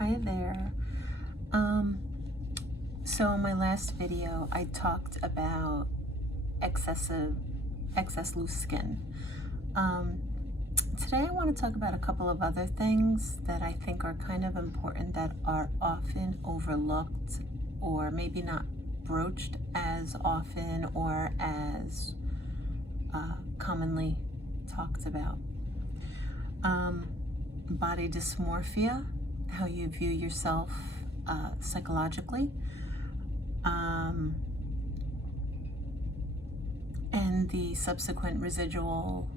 Hi there. So in my last video, I talked about excess loose skin. Today I want to talk about a couple of other things that I think are kind of important that are often overlooked or maybe not broached as often or as commonly talked about. Body dysmorphia, how you view yourself psychologically, and the subsequent residual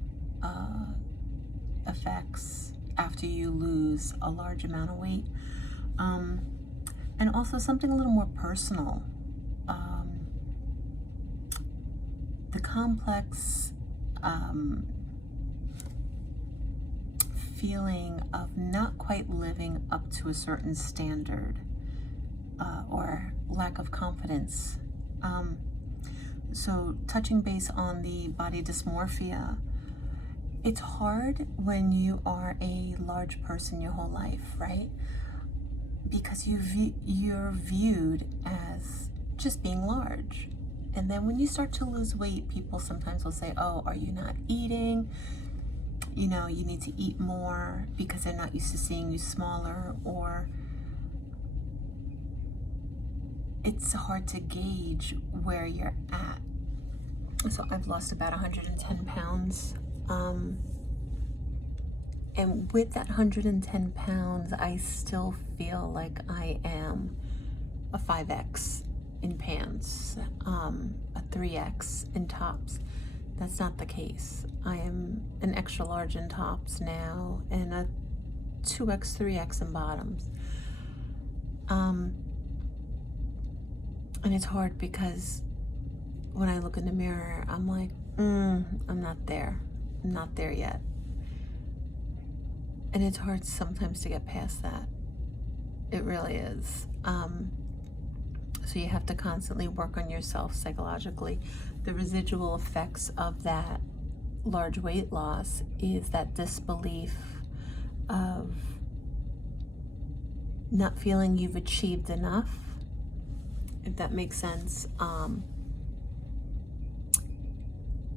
effects after you lose a large amount of weight, and also something a little more personal, the complex feeling of not quite living up to a certain standard, or lack of confidence. So touching base on the body dysmorphia, it's hard when you are a large person your whole life, right? Because you're viewed as just being large. And then when you start to lose weight, people sometimes will say, oh, are you not eating? You know, you need to eat more, because they're not used to seeing you smaller, or it's hard to gauge where you're at. So I've lost about 110 pounds. And with that 110 pounds, I still feel like I am a 5X in pants, a 3X in tops. That's not the case. I am an extra large in tops now and a 2X, 3X in bottoms. And it's hard because when I look in the mirror, I'm like, I'm not there. I'm not there yet. And it's hard sometimes to get past that. It really is. So you have to constantly work on yourself psychologically. The residual effects of that large weight loss is that disbelief of not feeling you've achieved enough, if that makes sense.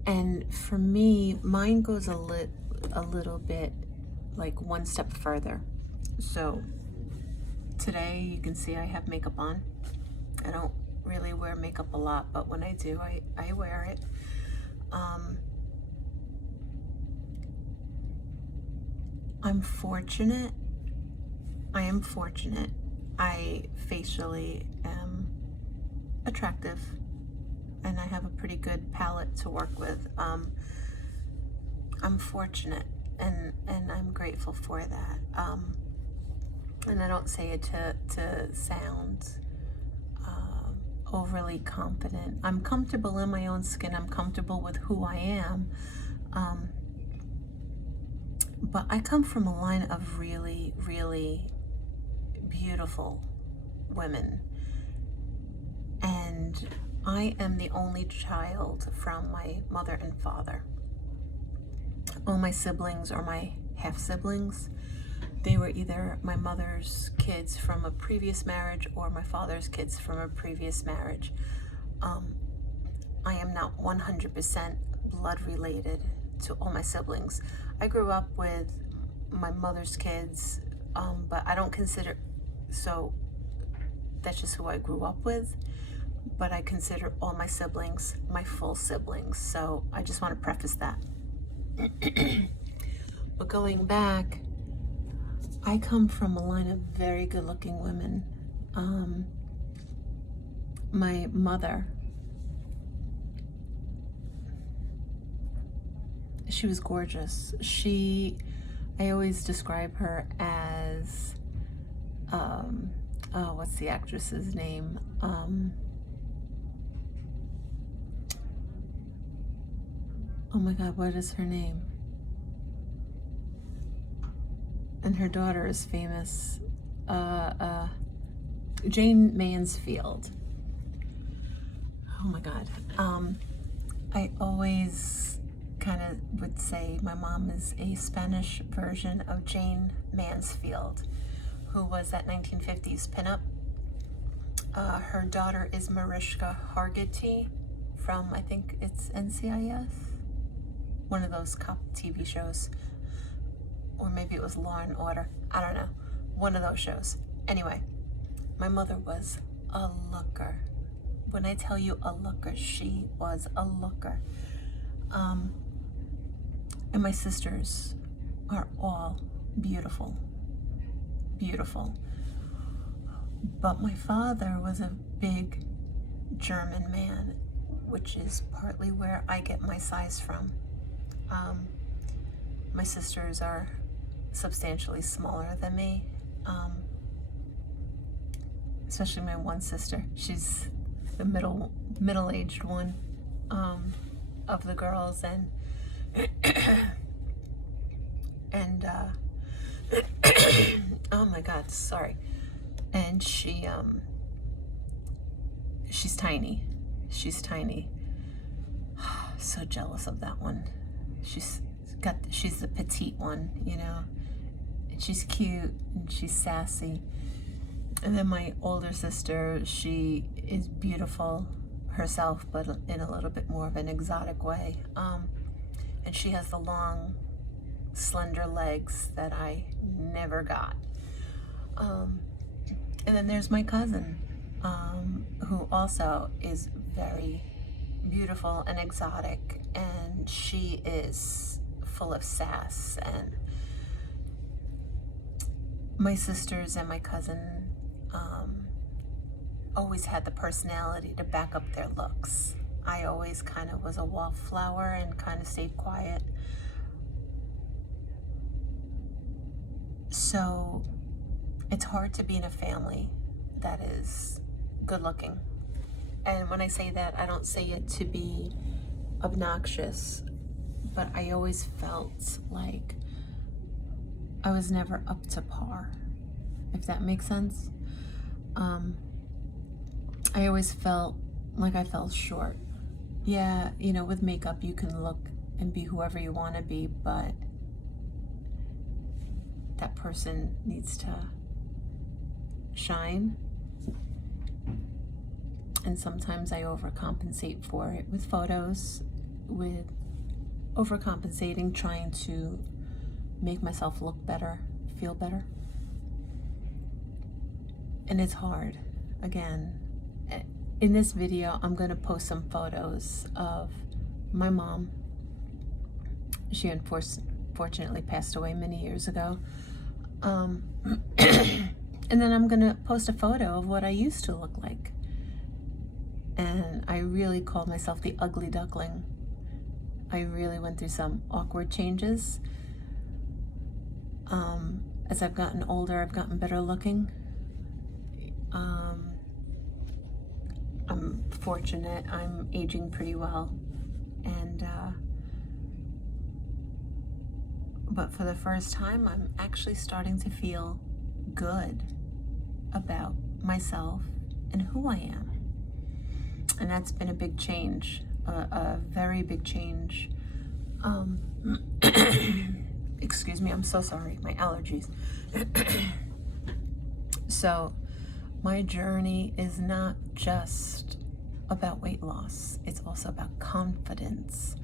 And for me, mine goes a little bit like one step further. So today you can see I have makeup on. I don't really wear makeup a lot, but when I do, I wear it. I'm fortunate. I am fortunate. I facially am attractive, and I have a pretty good palette to work with. I'm fortunate, and I'm grateful for that. And I don't say it to sound overly confident. I'm comfortable in my own skin. I'm comfortable with who I am. But I come from a line of really, really beautiful women. And I am the only child from my mother and father. All my siblings or my half-siblings, they were either my mother's kids from a previous marriage or my father's kids from a previous marriage. I am not 100% blood related to all my siblings. I grew up with my mother's kids, but I don't consider, so that's just who I grew up with, but I consider all my siblings my full siblings. So I just want to preface that. But going back, I come from a line of very good looking women. My mother, she was gorgeous. I always describe her as, what's the actress's name? Oh my God, what is her name? And her daughter is famous. Jane Mansfield. Oh my God. I always kind of would say my mom is a Spanish version of Jane Mansfield, who was that 1950s pinup. Her daughter is Mariska Hargitay from, I think it's NCIS, one of those cop TV shows, or maybe it was Law and Order, I don't know, one of those shows. Anyway, my mother was a looker. When I tell you a looker, she was a looker. And my sisters are all beautiful, beautiful. But my father was a big German man, which is partly where I get my size from. My sisters are substantially smaller than me, especially my one sister. She's the middle-aged one of the girls, and oh my God, sorry. And she's tiny. She's tiny. So jealous of that one. She's the petite one, you know. And she's cute and she's sassy. And then my older sister, she is beautiful herself, but in a little bit more of an exotic way. And she has the long, slender legs that I never got. And then there's my cousin, who also is very beautiful and exotic, and she is full of sass. And my sisters and my cousin always had the personality to back up their looks. I always kind of was a wallflower and kind of stayed quiet. So it's hard to be in a family that is good looking. And when I say that, I don't say it to be obnoxious, but I always felt like I was never up to par, if that makes sense. I always felt like I fell short. Yeah, you know, with makeup you can look and be whoever you want to be, but that person needs to shine. And sometimes I overcompensate for it with photos, with overcompensating, trying to make myself look better, feel better. And it's hard. Again, in this video, I'm going to post some photos of my mom. She unfortunately passed away many years ago. And then I'm going to post a photo of what I used to look like. And I really called myself the ugly duckling. I really went through some awkward changes. As I've gotten older, I've gotten better looking. I'm fortunate. I'm aging pretty well. And but for the first time, I'm actually starting to feel good about myself and who I am. And that's been a big change, a very big change. Excuse me, I'm so sorry, my allergies. So my journey is not just about weight loss, it's also about confidence.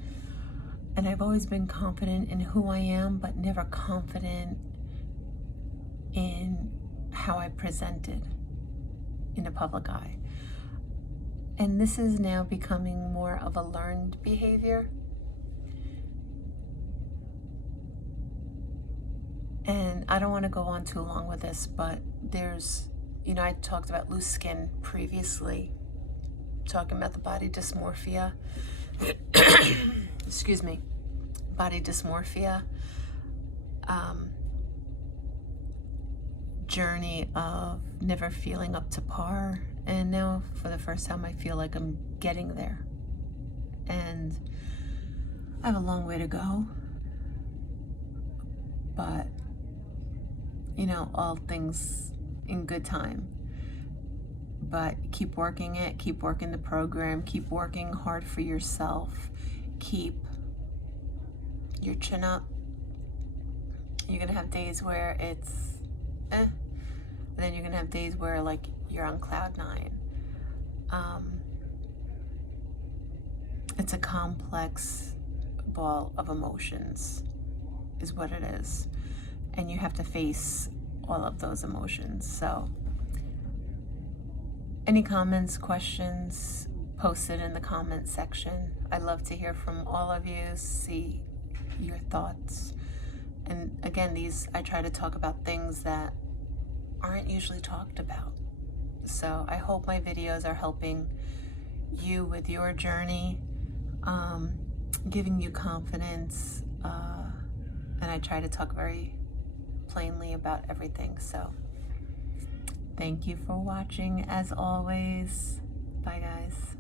And I've always been confident in who I am, but never confident in how I presented in the public eye. And this is now becoming more of a learned behavior. And I don't want to go on too long with this, but there's, you know, I talked about loose skin previously, talking about the body dysmorphia. Excuse me, body dysmorphia, journey of never feeling up to par. And now for the first time, I feel like I'm getting there. And I have a long way to go. But, you know, all things in good time. But keep working it, keep working the program, keep working hard for yourself, keep your chin up. You're gonna have days where it's And then you're gonna have days where like you're on cloud 9. It's a complex ball of emotions is what it is, and you have to face all of those emotions. So any comments, questions, post it in the comment section. I'd love to hear from all of you, see your thoughts. And again, I try to talk about things that aren't usually talked about. So I hope my videos are helping you with your journey, giving you confidence, and I try to talk very plainly about everything. So thank you for watching as always. Bye guys.